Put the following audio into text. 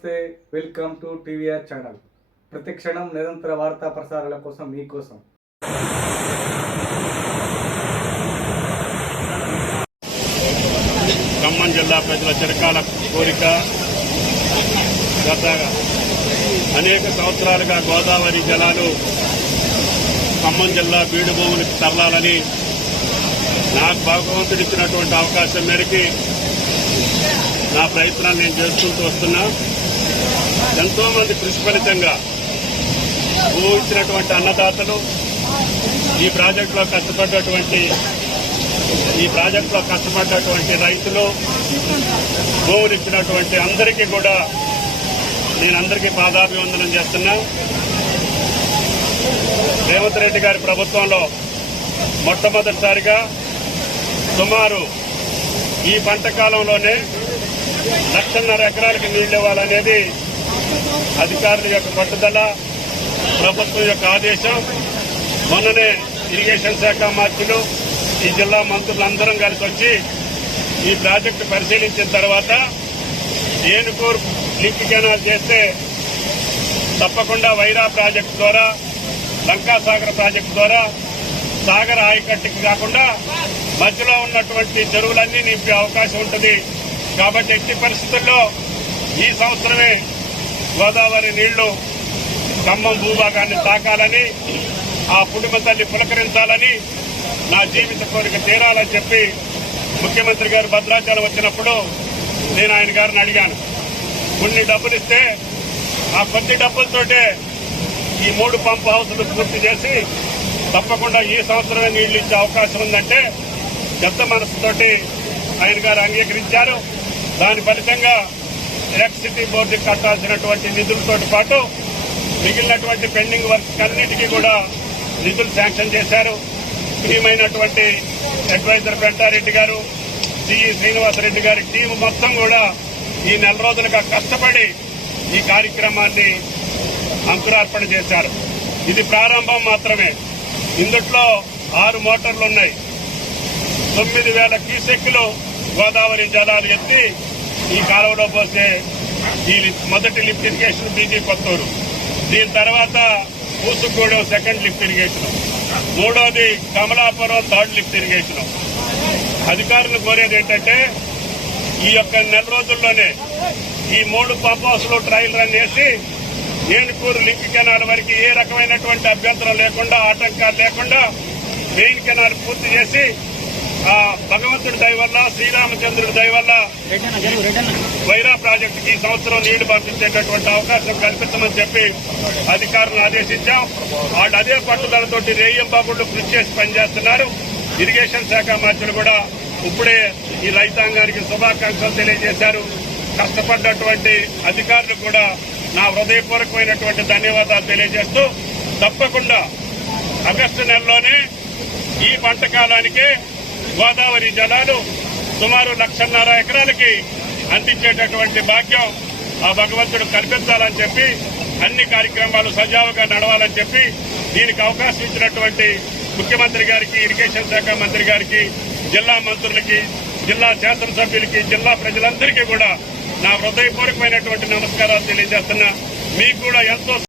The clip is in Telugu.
నమస్తే వెల్కమ్ టు టీవీఆర్ ఛానల్. ప్రతి క్షణం నిరంతర వార్తా ప్రసారాల కోసం మీకోసం. ఖమ్మం జిల్లా ప్రజల చిరకాల కోరిక గత అనేక సంవత్సరాలుగా గోదావరి జలాలు ఖమ్మం జిల్లా బీడు భూములకు తరలాలని నాకు భగవంతుడు ఇచ్చినటువంటి అవకాశం మేరకి నా ప్రయత్నాలు నేను చేసుకుంటూ వస్తున్నా. ఎంతో మంది కృషి ఫలితంగా ఊహించినటువంటి అన్నదాతలు ఈ ప్రాజెక్టులో కష్టపడ్డటువంటి ఈ ప్రాజెక్టులో కష్టపడ్డటువంటి రైతులు భూములు అందరికీ కూడా నేను అందరికీ పాదాభివందనం చేస్తున్నా. రేవంత్ రెడ్డి గారి ప్రభుత్వంలో మొట్టమొదటిసారిగా సుమారు ఈ పంట కాలంలోనే లక్షన్నర ఎకరాలకు నీళ్ళు ఇవ్వాలనేది అధికారుల యొక్క పట్టుదల ప్రభుత్వం యొక్క ఆదేశం మొన్ననే ఇరిగేషన్ శాఖ మంత్రులు ఈ జిల్లా మంత్రులందరం కలిసి వచ్చి ఈ ప్రాజెక్టు పరిశీలించిన తర్వాత ఏనుకూరు లింక్ కెనాల్ చేస్తే తప్పకుండా వైరా ప్రాజెక్టు ద్వారా లంకాసాగర్ ప్రాజెక్టు ద్వారా సాగర్ ఆయకట్టుకి కాకుండా మధ్యలో ఉన్నటువంటి చెరువులన్నీ నింపే అవకాశం ఉంటుంది. కాబట్టి ఎట్టి పరిస్థితుల్లో ఈ సంవత్సరమే గోదావరి నీళ్ళు ఖమ్మం భూభాగాన్ని తాకాలని ఆ పుడిమ తల్లి పులకరించాలని నా జీవిత కోరిక తీరాలని చెప్పి ముఖ్యమంత్రి గారు భద్రాచలం వచ్చినప్పుడు నేను ఆయన గారిని అడిగాను. కొన్ని డబ్బులిస్తే ఆ కొద్ది డబ్బులతోటే ఈ మూడు పంప్ హౌసులు పూర్తి చేసి తప్పకుండా ఈ సంవత్సరమే నీళ్ళు ఇచ్చే అవకాశం ఉందంటే పెద్ద మనసుతోటి ఆయన గారు అంగీకరించారు. దాని ఫలితంగా ఎలక్ట్రిసిటీ బోర్డుకి కట్టాల్సినటువంటి నిధులతో పాటు మిగిలినటువంటి పెండింగ్ వర్క్స్ అన్నిటికీ కూడా నిధులు శాంక్షన్ చేశారు. ప్రియమైనటువంటి అడ్వైజర్ పెంటారెడ్డి గారు సిఈ శ్రీనివాసరెడ్డి గారి టీం మొత్తం కూడా ఈ నెల రోజులుగా కష్టపడి ఈ కార్యక్రమాన్ని అంకురార్పణ చేశారు. ఇది ప్రారంభం మాత్రమే. ఇందుట్లో ఆరు మోటార్లు ఉన్నాయి తొమ్మిది వేల క్యూసెక్లు గోదావరి జలాలు ఎత్తి ఈ కాలంలో పోస్తే ఈ మొదటి లిఫ్ట్ ఇరిగేషన్ బీజీ కొత్తూరు. దీని తర్వాత పూసుగూడెం సెకండ్ లిఫ్ట్ ఇరిగేషన్. మూడోది కమలాపురం థర్డ్ లిఫ్ట్ ఇరిగేషన్. అధికారులు కోరేది ఏంటంటే ఈ యొక్క నెల రోజుల్లోనే ఈ మూడు పంప్ హౌస్లు ట్రయల్ రన్ చేసి ఏనుకూరు లింక్ కెనాల్ వరకు ఏ రకమైనటువంటి అభ్యంతరం లేకుండా ఆటంకాలు లేకుండా మెయిన్ కెనాల్ పూర్తి చేసి ఆ భగవంతుడి దయ వల్ల శ్రీరామచంద్రుడి దయ వల్ల వైరా ప్రాజెక్టుకి ఈ సంవత్సరం నీళ్ళు పంపించేటటువంటి అవకాశం కల్పించమని చెప్పి అధికారులను ఆదేశించాం. వాళ్ళు అదే పట్టుదలతోటి రేయం బాబుళ్ళు కృషి చేసి పనిచేస్తున్నారు. ఇరిగేషన్ శాఖ మంత్రులు కూడా ఇప్పుడే ఈ రైతాంగానికి శుభాకాంక్షలు తెలియజేశారు. కష్టపడ్డటువంటి అధికారులు కూడా నా హృదయపూర్వకమైనటువంటి ధన్యవాదాలు తెలియజేస్తూ తప్పకుండా ఆగస్టు నెలలోనే ఈ పంట కాలానికే గోదావరి జలాలు సుమారు లక్షన్నర ఎకరాలకి అందించేటటువంటి భాగ్యం ఆ భగవంతుడు కల్పించాలని చెప్పి అన్ని కార్యక్రమాలు సజావుగా నడవాలని చెప్పి దీనికి అవకాశం ఇచ్చినటువంటి ముఖ్యమంత్రి గారికి ఇరిగేషన్ శాఖ మంత్రి గారికి జిల్లా మంత్రులకి జిల్లా శాసనసభ్యులకి జిల్లా ప్రజలందరికీ కూడా నా హృదయపూర్వకమైనటువంటి నమస్కారాలు తెలియజేస్తున్నా. మీకు కూడా ఎంతో